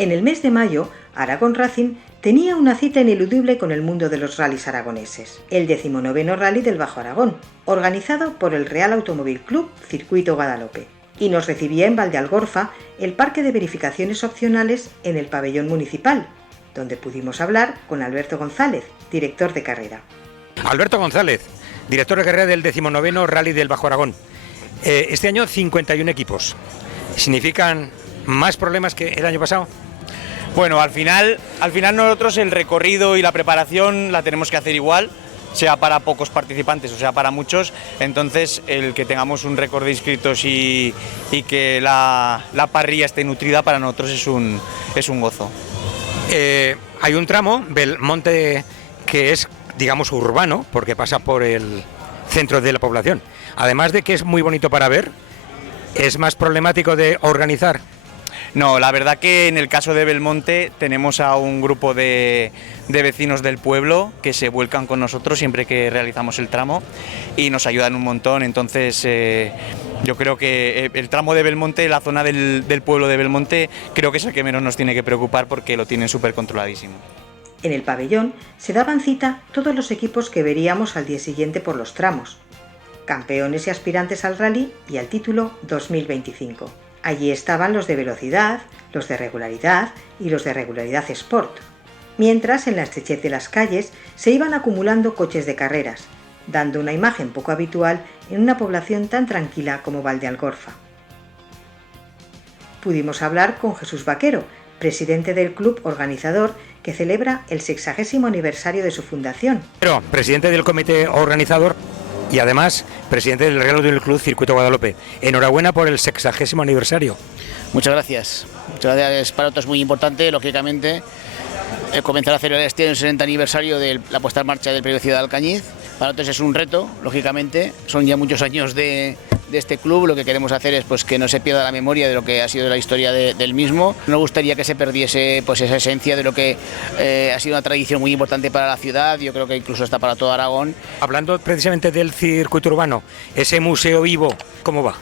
En el mes de mayo, Aragón Racing tenía una cita ineludible con el mundo de los rallies aragoneses, el 19º Rally del Bajo Aragón, organizado por el Real Automóvil Club Circuito Guadalope, y nos recibía en Valdealgorfa el parque de verificaciones opcionales en el pabellón municipal, donde pudimos hablar con Alberto González, director de carrera. Alberto González, director de carrera del 19º Rally del Bajo Aragón. Este año 51 equipos. ¿Significan más problemas que el año pasado? Bueno, al final nosotros el recorrido y la preparación la tenemos que hacer igual, sea para pocos participantes o sea para muchos, entonces el que tengamos un récord de inscritos y que la parrilla esté nutrida para nosotros es un gozo. Hay un tramo, Belmonte, que es, digamos, urbano, porque pasa por el centro de la población. Además de que es muy bonito para ver, ¿es más problemático de organizar? No, la verdad que en el caso de Belmonte tenemos a un grupo de vecinos del pueblo que se vuelcan con nosotros siempre que realizamos el tramo y nos ayudan un montón, entonces yo creo que el tramo de Belmonte, la zona del pueblo de Belmonte, creo que es el que menos nos tiene que preocupar porque lo tienen súper controladísimo. En el pabellón se daban cita todos los equipos que veríamos al día siguiente por los tramos, campeones y aspirantes al rally y al título 2025. Allí estaban los de velocidad, los de regularidad y los de regularidad sport, mientras en la estrechez de las calles se iban acumulando coches de carreras, dando una imagen poco habitual en una población tan tranquila como Valdealgorfa. Pudimos hablar con Jesús Vaquero, presidente del club organizador que celebra el 60º aniversario de su fundación. Pero, presidente del comité organizador y además presidente del Real Automóvil Club Circuito Guadalope. Enhorabuena por el 60º aniversario. Muchas gracias. Muchas gracias. Para nosotros es muy importante, lógicamente, comenzar a celebrar este año el 60 aniversario de la puesta en marcha del periodo Ciudad de Alcañiz. Para nosotros es un reto, lógicamente. Son ya muchos años de este club. Lo que queremos hacer es pues que no se pierda la memoria de lo que ha sido la historia del mismo. Nos gustaría que se perdiese pues esa esencia de lo que ha sido una tradición muy importante para la ciudad. Yo creo que incluso está para todo Aragón. Hablando precisamente del circuito urbano, ese museo vivo, ¿cómo va?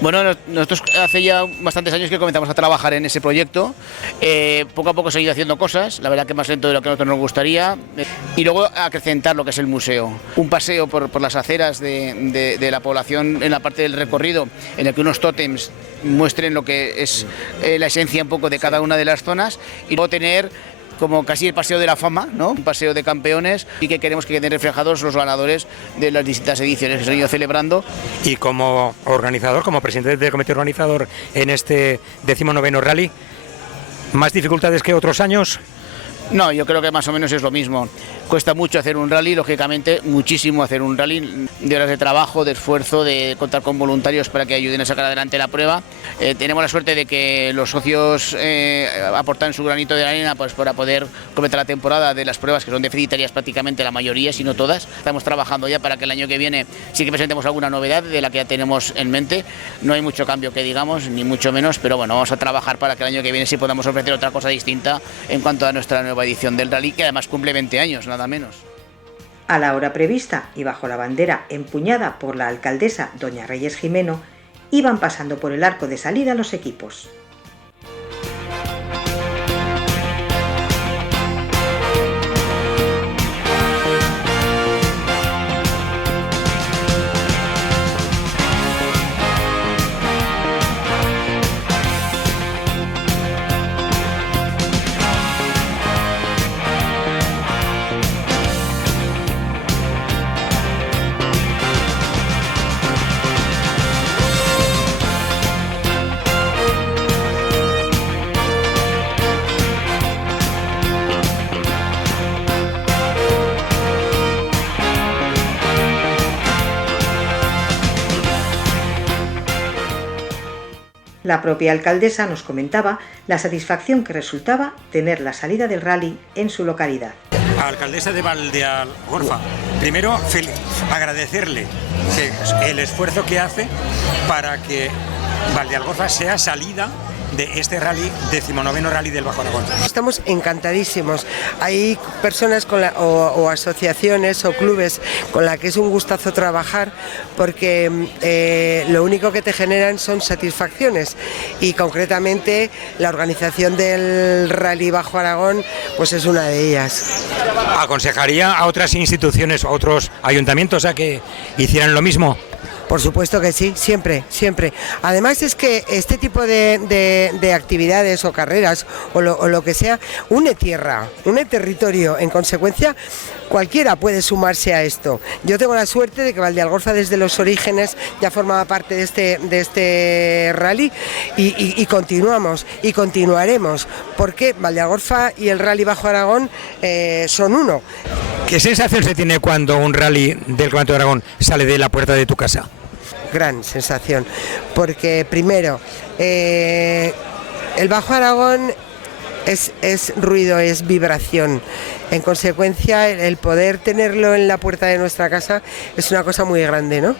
Bueno, nosotros hace ya bastantes años que comenzamos a trabajar en ese proyecto. Poco a poco se han ido haciendo cosas, la verdad que más lento de lo que a nosotros nos gustaría. Y luego acrecentar lo que es el museo. Un paseo por las aceras de la población en la parte del recorrido, en el que unos tótems muestren lo que es la esencia un poco de cada una de las zonas. Y luego tener como casi el paseo de la fama, ¿no? Un paseo de campeones y que queremos que queden reflejados los ganadores de las distintas ediciones que se han ido celebrando. Y como organizador, como presidente del comité organizador en este 19º rally, ¿más dificultades que otros años? No, yo creo que más o menos es lo mismo. Cuesta mucho hacer un rally, lógicamente, muchísimo hacer un rally, de horas de trabajo, de esfuerzo, de contar con voluntarios para que ayuden a sacar adelante la prueba. Tenemos la suerte de que los socios aportan su granito de arena pues, para poder completar la temporada de las pruebas, que son deficitarias prácticamente la mayoría, si no todas. Estamos trabajando ya para que el año que viene sí que presentemos alguna novedad de la que ya tenemos en mente. No hay mucho cambio que digamos, ni mucho menos, pero bueno, vamos a trabajar para que el año que viene sí podamos ofrecer otra cosa distinta en cuanto a nuestra nueva edición del rally, que además cumple 20 años, nada menos. A la hora prevista y bajo la bandera empuñada por la alcaldesa doña Reyes Jimeno, iban pasando por el arco de salida los equipos. La propia alcaldesa nos comentaba la satisfacción que resultaba tener la salida del rally en su localidad. Alcaldesa de Valdealgorfa, primero agradecerle el esfuerzo que hace para que Valdealgorfa sea salida de este rally, 19º Rally del Bajo Aragón? Estamos encantadísimos. Hay personas o asociaciones o clubes con las que es un gustazo trabajar, porque lo único que te generan son satisfacciones, y concretamente la organización del Rally Bajo Aragón pues es una de ellas. ¿Aconsejaría a otras instituciones, a otros ayuntamientos a que hicieran lo mismo? Por supuesto que sí, siempre, siempre. Además es que este tipo de actividades o carreras o lo que sea, une tierra, une territorio. En consecuencia, cualquiera puede sumarse a esto. Yo tengo la suerte de que Valdealgorfa desde los orígenes ya formaba parte de este rally, y continuamos y continuaremos, porque Valdealgorfa y el Rally Bajo Aragón son uno. ¿Qué sensación se tiene cuando un rally del Campeonato de Aragón sale de la puerta de tu casa? Gran sensación, porque primero, el Bajo Aragón es ruido, es vibración. En consecuencia, el poder tenerlo en la puerta de nuestra casa es una cosa muy grande, ¿no?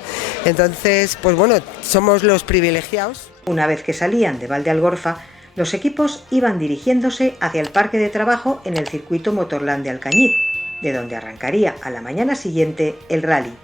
Entonces, pues bueno, somos los privilegiados. Una vez que salían de Valdealgorfa, los equipos iban dirigiéndose hacia el parque de trabajo en el circuito Motorland de Alcañiz, de donde arrancaría a la mañana siguiente el rally.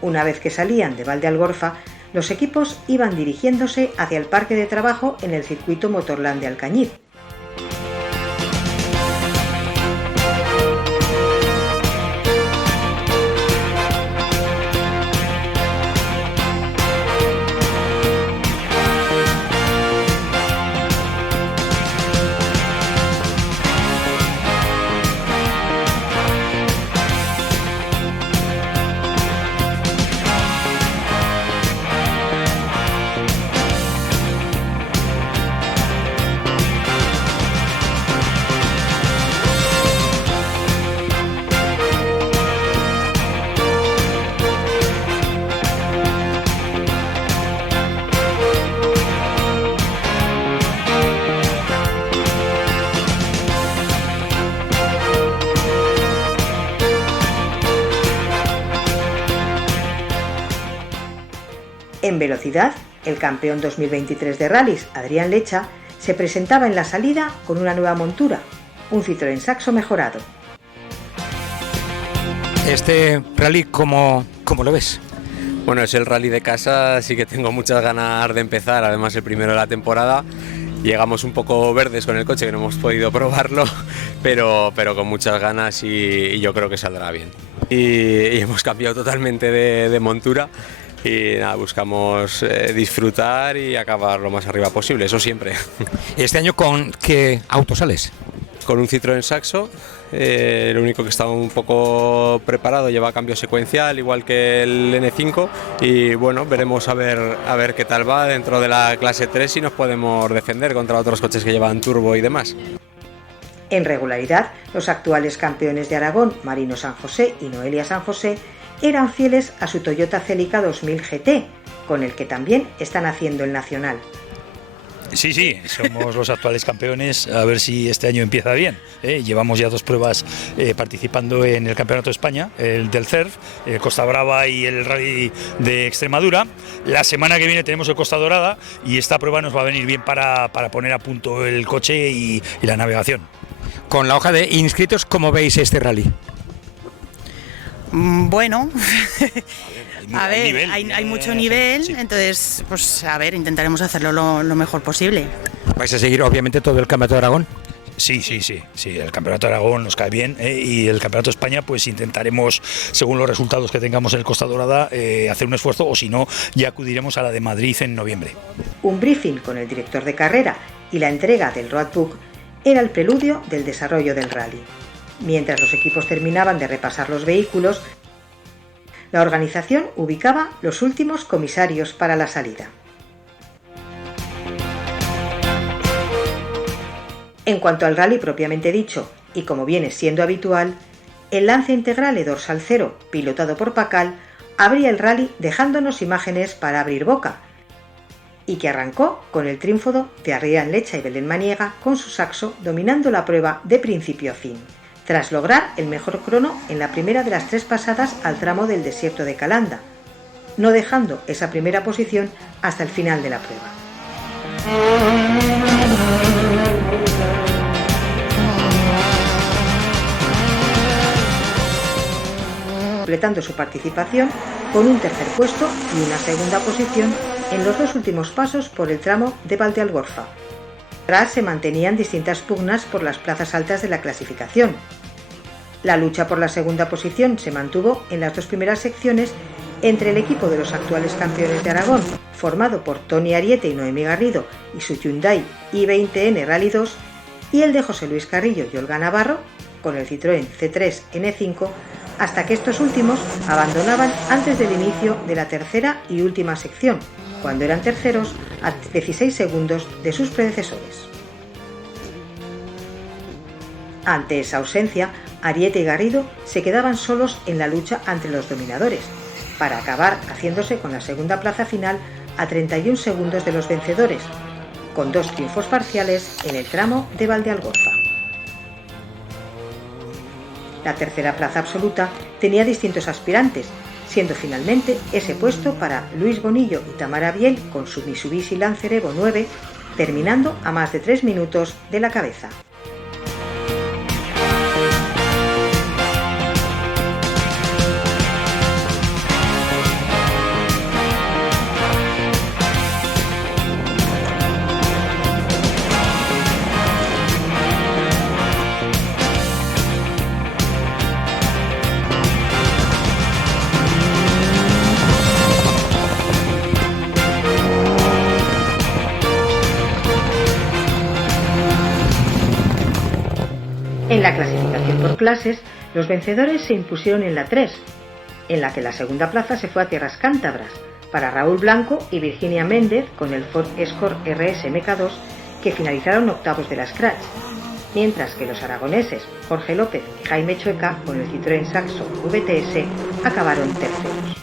Una vez que salían de Valdealgorfa, los equipos iban dirigiéndose hacia el parque de trabajo en el circuito Motorland de Alcañiz. En velocidad, el campeón 2023 de rallies, Adrián Lecha, se presentaba en la salida con una nueva montura, un Citroën Saxo mejorado. Este rally, ¿cómo lo ves? Bueno, es el rally de casa, así que tengo muchas ganas de empezar, además el primero de la temporada. Llegamos un poco verdes con el coche, que no hemos podido probarlo, pero con muchas ganas y yo creo que saldrá bien. Y hemos cambiado totalmente de montura. Y nada, buscamos disfrutar y acabar lo más arriba posible, eso siempre. ¿Este año con qué auto sales? Con un Citroën Saxo, lo único que está un poco preparado, lleva cambio secuencial, igual que el N5, y bueno, veremos a ver qué tal va dentro de la clase 3 y nos podemos defender contra otros coches que llevan turbo y demás. En regularidad, los actuales campeones de Aragón, Marino San José y Noelia San José, eran fieles a su Toyota Celica 2000 GT, con el que también están haciendo el nacional. Sí, somos los actuales campeones, a ver si este año empieza bien. Llevamos ya 2 pruebas participando en el Campeonato de España, el del CERF, el Costa Brava y el Rally de Extremadura. La semana que viene tenemos el Costa Dorada y esta prueba nos va a venir bien para poner a punto el coche y la navegación. Con la hoja de inscritos, ¿cómo veis este rally? Bueno, a ver, nivel, hay mucho nivel, sí. Entonces, pues a ver, intentaremos hacerlo lo mejor posible. ¿Vais a seguir obviamente todo el Campeonato de Aragón? Sí, el Campeonato de Aragón nos cae bien, y el Campeonato de España pues intentaremos, según los resultados que tengamos en el Costa Dorada, hacer un esfuerzo, o si no, ya acudiremos a la de Madrid en noviembre. Un briefing con el director de carrera y la entrega del roadbook era el preludio del desarrollo del rally. Mientras los equipos terminaban de repasar los vehículos, la organización ubicaba los últimos comisarios para la salida. En cuanto al rally propiamente dicho, y como viene siendo habitual, el Lancia Integrale dorsal 0, pilotado por Pacal, abría el rally dejándonos imágenes para abrir boca, y que arrancó con el triunfo de Adrián Lecha y Belén Maniega con su saxo dominando la prueba de principio a fin, tras lograr el mejor crono en la primera de las 3 pasadas al tramo del desierto de Calanda, no dejando esa primera posición hasta el final de la prueba. Completando su participación con un tercer puesto y una segunda posición en los 2 últimos pasos por el tramo de Valdealgorfa. Atrás se mantenían distintas pugnas por las plazas altas de la clasificación. La lucha por la segunda posición se mantuvo en las 2 primeras secciones entre el equipo de los actuales campeones de Aragón, formado por Tony Ariete y Noemí Garrido y su Hyundai i20N Rally 2, y el de José Luis Carrillo y Olga Navarro, con el Citroën C3 N5, hasta que estos últimos abandonaban antes del inicio de la tercera y última sección, cuando eran terceros a 16 segundos de sus predecesores. Ante esa ausencia, Ariete y Garrido se quedaban solos en la lucha entre los dominadores, para acabar haciéndose con la segunda plaza final a 31 segundos de los vencedores, con 2 triunfos parciales en el tramo de Valdealgorfa. La tercera plaza absoluta tenía distintos aspirantes, siendo finalmente ese puesto para Luis Bonillo y Tamara Biel con su Mitsubishi Lancer Evo 9, terminando a más de 3 minutos de la cabeza. En la clasificación por clases, los vencedores se impusieron en la 3, en la que la segunda plaza se fue a tierras cántabras, para Raúl Blanco y Virginia Méndez con el Ford Escort RS MK2, que finalizaron octavos de la Scratch, mientras que los aragoneses Jorge López y Jaime Chueca con el Citroën Saxo VTS acabaron terceros.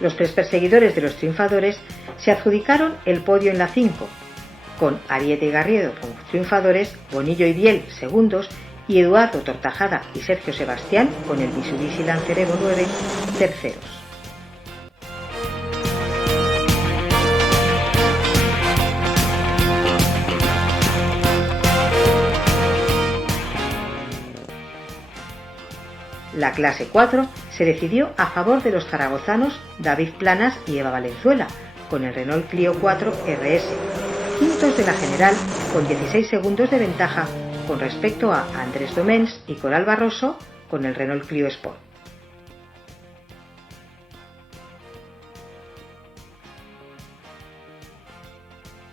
Los 3 perseguidores de los triunfadores se adjudicaron el podio en la 5, con Ariete y Garrido como triunfadores, Bonillo y Biel segundos y Eduardo Tortajada y Sergio Sebastián con el Mitsubishi Lancer Evo 9 terceros. La clase 4 se decidió a favor de los zaragozanos David Planas y Eva Valenzuela con el Renault Clio 4 RS, quintos de la general con 16 segundos de ventaja con respecto a Andrés Domens y Coral Barroso con el Renault Clio Sport.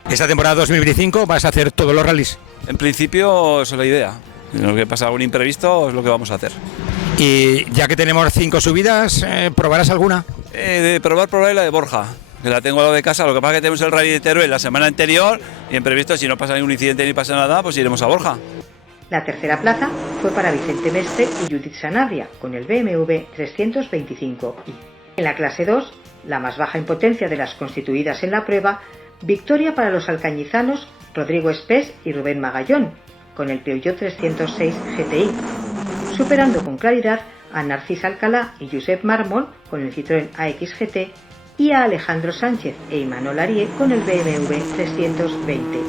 Esta temporada 2025 vas a hacer todos los rallies. En principio, esa es la idea. Lo que pasa, algún imprevisto es lo que vamos a hacer. Y ya que tenemos 5 subidas, ¿probarás alguna? De probar la de Borja, que la tengo al lado de casa. Lo que pasa es que tenemos el rally de Teruel la semana anterior y imprevisto, si no pasa ningún incidente ni pasa nada, pues iremos a Borja. La tercera plaza fue para Vicente Mestre y Judith Sanabria con el BMW 325i. En la clase 2, la más baja en potencia de las constituidas en la prueba, victoria para los alcañizanos Rodrigo Espés y Rubén Magallón con el Peugeot 306 GTI, superando con claridad a Narcís Alcalá y Josep Mármol con el Citroën AX GT y a Alejandro Sánchez e Imanol Arié con el BMW 320.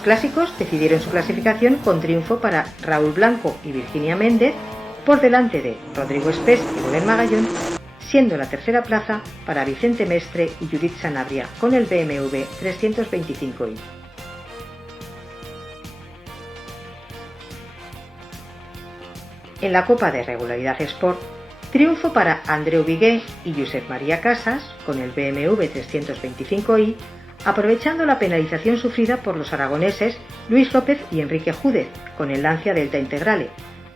Los clásicos decidieron su clasificación con triunfo para Raúl Blanco y Virginia Méndez por delante de Rodrigo Espés y Rubén Magallón, siendo la tercera plaza para Vicente Mestre y Judith Sanabria con el BMW 325i. En la Copa de Regularidad Sport, triunfo para Andreu Vigué y Josep María Casas con el BMW 325i, aprovechando la penalización sufrida por los aragoneses Luis López y Enrique Júdez con el Lancia Delta Integrale,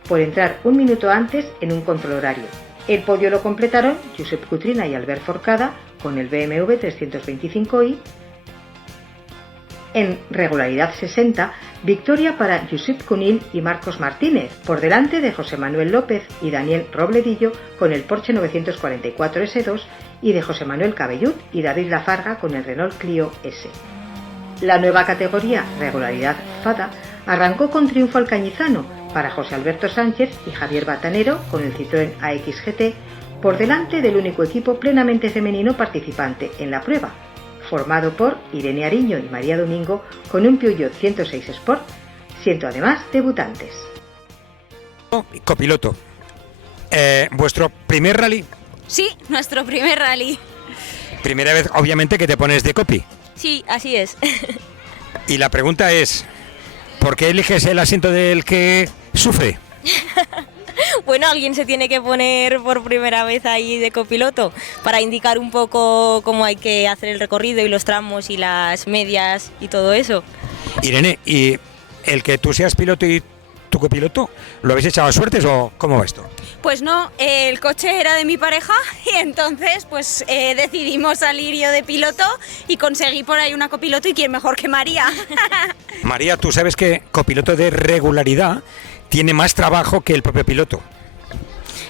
por entrar un minuto antes en un control horario. El podio lo completaron Josep Cutrina y Albert Forcada con el BMW 325i. En regularidad 60, victoria para Josep Cunil y Marcos Martínez, por delante de José Manuel López y Daniel Robledillo con el Porsche 944 S2 y de José Manuel Cabellut y David Lafarga con el Renault Clio S. La nueva categoría regularidad FADA arrancó con triunfo alcañizano para José Alberto Sánchez y Javier Batanero con el Citroën AX GT, por delante del único equipo plenamente femenino participante en la prueba, formado por Irene Ariño y María Domingo con un Peugeot 106 Sport, siendo además debutantes. Copiloto, ¿vuestro primer rally? Sí, nuestro primer rally. Primera vez, obviamente, que te pones de copi. Sí, así es. Y la pregunta es, ¿por qué eliges el asiento del que sufre? Bueno, alguien se tiene que poner por primera vez ahí de copiloto para indicar un poco cómo hay que hacer el recorrido y los tramos y las medias y todo eso. Irene, ¿y el que tú seas piloto y tu copiloto, lo habéis echado a suertes o cómo va esto? Pues no, el coche era de mi pareja y entonces pues decidimos salir yo de piloto y conseguí por ahí una copiloto, y quién mejor que María. María, tú sabes que copiloto de regularidad tiene más trabajo que el propio piloto.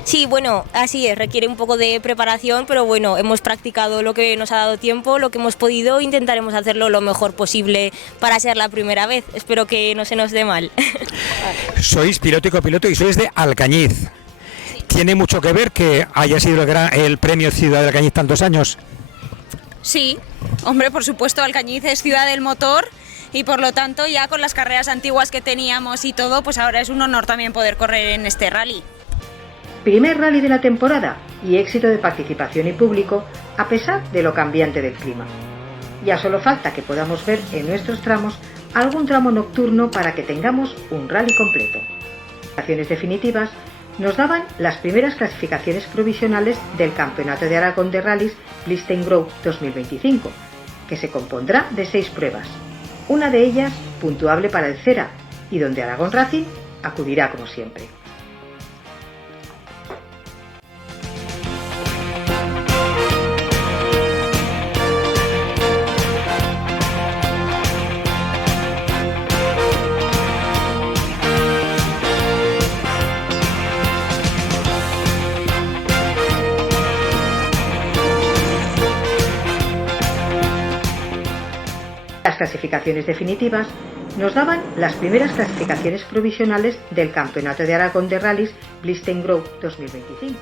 Sí, bueno, así es, requiere un poco de preparación, pero bueno, hemos practicado lo que nos ha dado tiempo, lo que hemos podido, intentaremos hacerlo lo mejor posible para ser la primera vez. Espero que no se nos dé mal. Sois piloto y copiloto y sois de Alcañiz. ¿Tiene mucho que ver que haya sido el premio Ciudad de Alcañiz tantos años? Sí, hombre, por supuesto, Alcañiz es ciudad del motor y por lo tanto ya con las carreras antiguas que teníamos y todo, pues ahora es un honor también poder correr en este rally. Primer rally de la temporada y éxito de participación y público a pesar de lo cambiante del clima. Ya solo falta que podamos ver en nuestros tramos algún tramo nocturno para que tengamos un rally completo. Las clasificaciones definitivas nos daban las primeras clasificaciones provisionales del Campeonato de Aragón de Rallys Blistein Grove 2025, que se compondrá de 6 pruebas, una de ellas puntuable para el Cera, y donde Aragón Racing acudirá como siempre. Las clasificaciones definitivas nos daban las primeras clasificaciones provisionales del Campeonato de Aragón de Rallys Blistein Grove 2025.